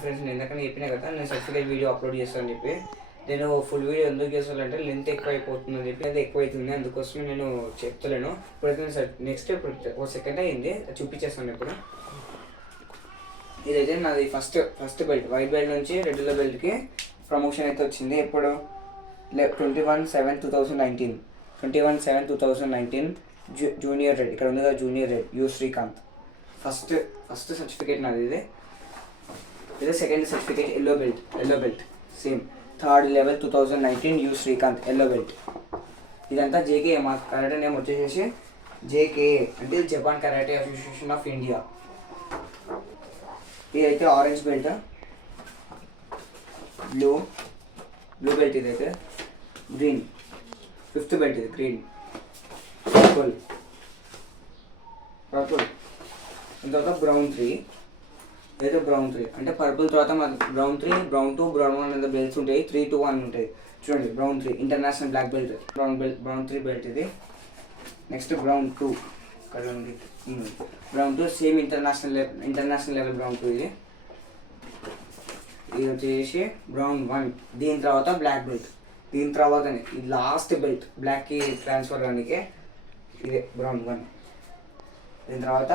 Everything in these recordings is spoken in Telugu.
ఫ్రెండ్స్ నేను ఎందుకని చెప్పినా కదా నేను సర్టిఫికేట్ వీడియో అప్లోడ్ చేస్తాను అని చెప్పి నేను ఫుల్ వీడియో ఎందుకు చేస్తానంటే లెంత్ ఎక్కువ అయిపోతుంది అని చెప్పి అది ఎక్కువ అవుతుంది అందుకోసమే నేను చెప్తలేను. ఇప్పుడైతే నెక్స్ట్ ఇప్పుడు ఒక సెకండ్ అయింది చూపించేస్తాను. ఇప్పుడు ఇదైతే నాది ఫస్ట్ బెల్ట్ వైట్ బెల్ట్ నుంచి రెడ్ కలర్ బెల్ట్కి ప్రమోషన్ అయితే వచ్చింది. ఎప్పుడు 21/7/2019 21/7/2019 జూనియర్ రెడ్. ఇక్కడ ఉంది కదా junior red you Srikanth. First certificate నాది ఇది second certificate yellow belt same third level 2019 you Srikanth yellow belt. ఇదంతా జేకే మా కరాటే నేమ్ వచ్చేసి జేకే అంటే Japan karate association of India. ఇది అయితే ఆరెంజ్ బెల్ట్, బ్లూ బెల్ట్, ఇదైతే గ్రీన్ ఫిఫ్త్ బెల్ట్, ఇది గ్రీన్, పర్పుల్ దాని తర్వాత బ్రౌన్ 3. ఇదైతే బ్రౌన్ 3 అంటే పర్పుల్ తర్వాత బ్రౌన్ 3 బ్రౌన్ 2 బ్రౌన్ 1 అనే బెల్ట్స్ ఉంటాయి. 3 to 1 ఉంటాయి చూడండి. Brown 3 international black belt, brown 3 belt ఇది. నెక్స్ట్ బ్రౌన్ 2 ఇక్కడ ఉంది brown 2 same international level brown 2 ఇది. ఇది వచ్చేసి బ్రౌన్ 1. దీని తర్వాత బ్లాక్ బెల్ట్, దీని తర్వాతనే ఇది లాస్ట్ బెల్ట్ బ్లాక్కి ట్రాన్స్ఫర్ అవ్వడానికి ఇదే బ్రౌన్ 1. దీని తర్వాత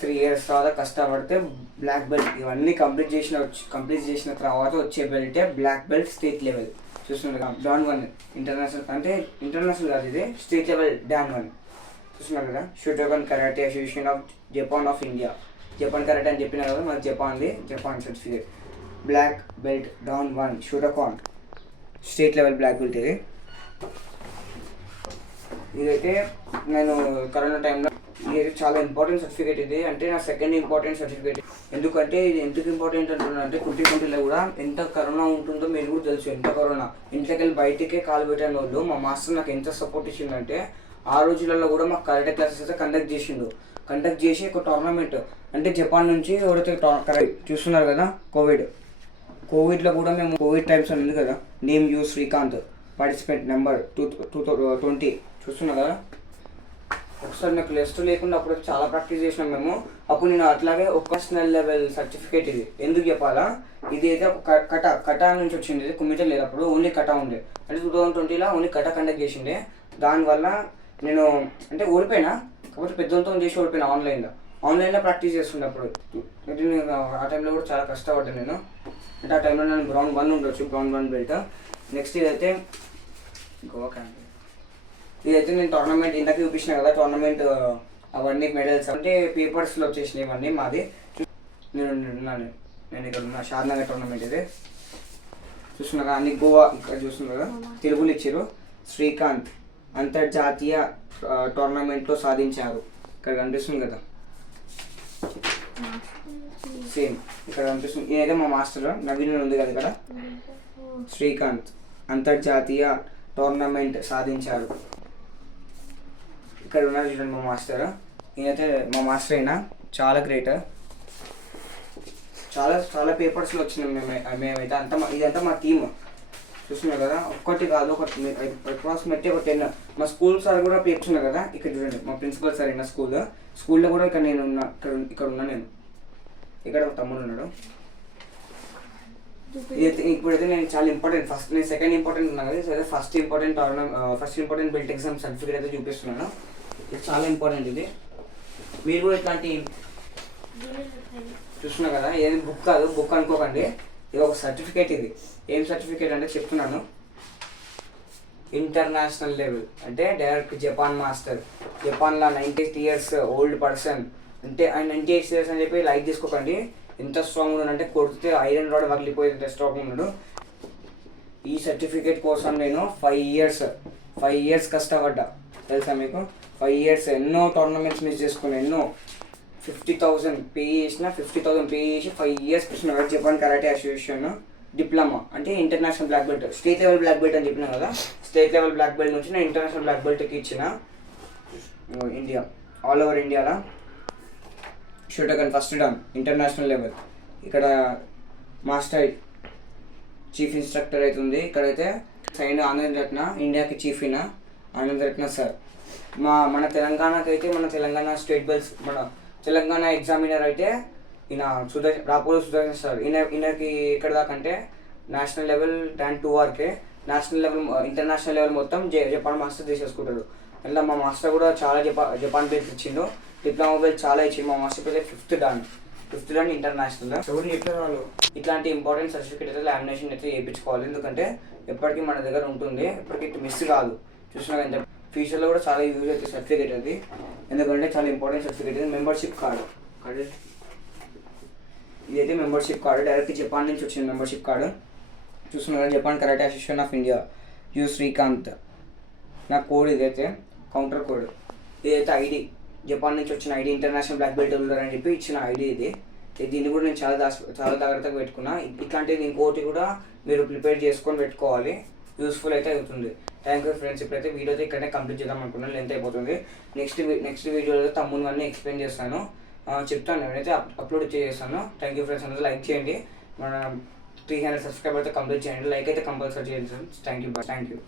3 years తర్వాత కష్టపడితే బ్లాక్ బెల్ట్. ఇవన్నీ కంప్లీట్ చేసిన తర్వాత వచ్చే బెల్టే బ్లాక్ బెల్ట్ స్టేట్ లెవెల్. చూస్తున్నారు డాన్ 1 ఇంటర్నేషనల్ అంటే ఇంటర్నేషనల్ కాదు ఇది స్టేట్ లెవెల్ డాన్ 1. చూస్తున్నారు కదా Shotokan karate association of Japan of India. Japan karate అని చెప్పినా కదా మనకి Japan certificate. Black belt dan 1 Shotokan state level black belt ఇది. ఇదైతే నేను కరోనా టైంలో ఇది చాలా ఇంపార్టెంట్ సర్టిఫికేట్. ఇది అంటే నా సెకండ్ ఇంపార్టెంట్ సర్టిఫికేట్. ఎందుకంటే ఇది ఎందుకు ఇంపార్టెంట్ అంటున్నా అంటే 2020లో కూడా ఎంత కరోనా ఉంటుందో మీరు కూడా తెలుసు. ఎంత కరోనా ఇంట్లోకి వెళ్ళి బయటికే కాలు పెట్టిన వాళ్ళు మా మాస్టర్ నాకు ఎంత సపోర్ట్ ఇచ్చిందంటే ఆ రోజులలో కూడా మాకు కరాటే క్లాసెస్ అయితే కండక్ట్ చేసి ఒక టోర్నమెంట్ అంటే జపాన్ నుంచి ఎవరైతే చూస్తున్నారు కదా కోవిడ్లో కూడా మేము కోవిడ్ టైమ్స్ అని ఉంది కదా name you Srikanth participant number 2020 చూస్తున్నారు కదా. ఒకసారి నాకు లెస్ట్ లేకుండా అప్పుడు చాలా ప్రాక్టీస్ చేసినాం మేము. అప్పుడు నేను అట్లాగే ఒక నేషనల్ లెవెల్ సర్టిఫికేట్ ఇది ఎందుకు చెప్పాలా, ఇది అయితే ఒక కటా నుంచి వచ్చింది. ఇది కుమ్మిట లేదు అప్పుడు ఓన్లీ కటా ఉండే. అంటే 2020లో ఓన్లీ కటా కండక్ట్ చేసిండే. దానివల్ల నేను అంటే ఓడిపోయినా కాకపోతే పెద్దలతో చేసి ఓడిపోయినా ఆన్లైన్లో ప్రాక్టీస్ చేస్తుండే అప్పుడు. అంటే నేను ఆ టైంలో కూడా చాలా కష్టపడ్డాను నేను. అంటే ఆ టైంలో నేను బ్రౌన్ 1 ఉండొచ్చు బ్రౌన్ 1 బెల్ట్. నెక్స్ట్ ఇదైతే ఇదైతే నేను టోర్నమెంట్ ఇందాక చూపించిన కదా టోర్నమెంట్ అవన్నీ మెడల్స్ అంటే పేపర్స్లో వచ్చేసినాయి ఇవన్నీ మాది. నేను ఇక్కడ ఉన్న షాద్నగర్ టోర్నమెంట్ ఇది చూస్తున్నా అన్ని గోవా ఇక్కడ చూస్తున్నా కదా తెలుగులో ఇచ్చారు. శ్రీకాంత్ అంతర్జాతీయ టోర్నమెంట్లో సాధించారు. ఇక్కడ కనిపిస్తుంది కదా సేమ్ ఇక్కడ కనిపిస్తుంది. ఇదైతే మా మాస్టర్ నవీన్ ఉంది కదా ఇక్కడ. శ్రీకాంత్ అంతర్జాతీయ టోర్నమెంట్ సాధించారు. ఇక్కడ ఉన్నారు చూడండి మా మాస్టర్. ఈయనైతే మా మాస్టర్ అయినా చాలా గ్రేట్. చాలా పేపర్స్లో వచ్చినాం మేమైతే ఇదంతా మా టీమ్ చూస్తున్నారు కదా. ఒక్కటి కాదు అప్రాక్సిమేట్లీ ఒక 10 మా స్కూల్ సార్ కూడా పేపర్స్ ఉన్నాయి కదా. ఇక్కడ చూడండి మా ప్రిన్సిపల్ సార్ అయినా స్కూల్లో కూడా ఇక్కడ నేను ఉన్నా ఇక్కడ ఉన్నా నేను. ఇక్కడ తమ్ముడు ఉన్నాడు. ఇప్పుడైతే నేను చాలా ఇంపార్టెంట్ నేను సెకండ్ ఇంపార్టెంట్ ఉన్నాను కదా. First important belt exam certificate అయితే చూపిస్తున్నాను. ఇది చాలా ఇంపార్టెంట్. ఇది మీరు కూడా ఇట్లాంటి చూస్తున్నారు కదా. ఏది బుక్ కాదు బుక్ అనుకోకండి. ఇది ఒక సర్టిఫికేట్. ఇది ఏం సర్టిఫికేట్ అంటే చెప్తున్నాను. ఇంటర్నేషనల్ లెవెల్ అంటే డైరెక్ట్ జపాన్ మాస్టర్. జపాన్లో 98 years ఓల్డ్ పర్సన్ అంటే ఆయన 98 years అని చెప్పి లైక్ తీసుకోకండి. ఎంత స్ట్రాంగ్ ఉన్నాడు అంటే కొడితే ఐరన్ రాడ్ వదిలిపోయేంత స్ట్రాంగ్ ఉన్నాడు. ఈ సర్టిఫికేట్ కోసం నేను 5 years కష్టపడ్డా తెలుసా మీకు. 5 years ఎన్నో టోర్నమెంట్స్ మిస్ చేసుకున్నాను. ఎన్నో 50,000 పే చేసిన 50,000 పే చేసి 5 years కూర్చున్నాను. జపాన్ కరాటే అసోసియేషన్ డిప్లొమా అంటే international black belt state level black belt అని చెప్పినా కదా. స్టేట్ లెవెల్ బ్లాక్ బెల్ట్ నుంచి నేను ఇంటర్నేషనల్ బ్లాక్ బెల్ట్కి ఇచ్చిన ఇండియా ఆల్ ఓవర్ ఇండియాలో షూటోకన్ ఫస్ట్ డాన్ ఇంటర్నేషనల్ లెవెల్. ఇక్కడ మాస్టర్ చీఫ్ ఇన్స్ట్రక్టర్ అవుతుంది. ఇక్కడైతే సైన్ ఆనంద్ రత్న ఇండియాకి చీఫ్ అయిన ఆనంద్ రత్న సార్. మన తెలంగాణకి అయితే మన తెలంగాణ స్టేట్ బెల్ట్స్ మన తెలంగాణ ఎగ్జామినర్ అయితే ఈయన రాపోలో సుదర్శన్ సార్. ఈయనకి ఎక్కడ దాకా అంటే నేషనల్ లెవెల్ ర్యాంక్ 2 వరకే. నేషనల్ లెవెల్ ఇంటర్నేషనల్ లెవెల్ మొత్తం జపాన్ మాస్టర్ తీసేసుకుంటాడు. అలా మా మాస్టర్ కూడా చాలా జపాన్ పేరు ఇచ్చిండు. డిప్లొమా పేరు చాలా ఇచ్చిండు. మా మాస్టర్ పేరు ఫిఫ్త్ డాన్ ఇంటర్నేషనల్. ఎవరు చెప్పారు వాళ్ళు ఇట్లాంటి ఇంపార్టెంట్ సర్టిఫికేట్ అయితే లామినేషన్ అయితే చేయించుకోవాలి. ఎందుకంటే ఎప్పటికీ మన దగ్గర ఉంటుంది, ఎప్పటికీ మిస్ కాదు. చూసినా ఎంత ఫ్యూచర్లో కూడా చాలా యూజ్ అవుతుంది సర్టిఫికేట్ అది. ఎందుకంటే చాలా ఇంపార్టెంట్ సర్టిఫికేట్ ఇది. మెంబర్షిప్ కార్డు ఇదైతే మెంబర్షిప్ కార్డు డైరెక్ట్ జపాన్ నుంచి వచ్చిన మెంబర్షిప్ కార్డు. చూస్తున్నారు Japan karate association of India U Srikanth. నా కోడ్ ఇదైతే కౌంటర్ కోడ్. ఇదైతే ఐడి జపాన్ నుంచి వచ్చిన ID, international black belt holder అని చెప్పి ఇచ్చిన ఐడి ఇది. దీన్ని కూడా నేను చాలా జాగ్రత్తగా పెట్టుకున్నా. ఇట్లాంటిది ఇంకోటి కూడా మీరు ప్రిపేర్ చేసుకొని పెట్టుకోవాలి, యూస్ఫుల్ అయితే అవుతుంది. Thank you friends. ఇప్పుడైతే వీడియో అయితే ఇక్కడనే కంప్లీట్ చేద్దాం అనుకున్నాను, లెంత్ అయిపోతుంది. నెక్స్ట్ వీడియోలో తమ్ముని అన్నీ ఎక్స్ప్లెయిన్ చేస్తాను, చెప్తాను, నేనైతే అప్లోడ్ చేస్తాను. Thank you friends. అందరూ లైక్ చేయండి. మన 300 సబ్స్క్రైబర్ అయితే కంప్లీట్ చేయండి. లైక్ అయితే కంపల్సరీ చేయండి ఫ్రెండ్స్. Thank you.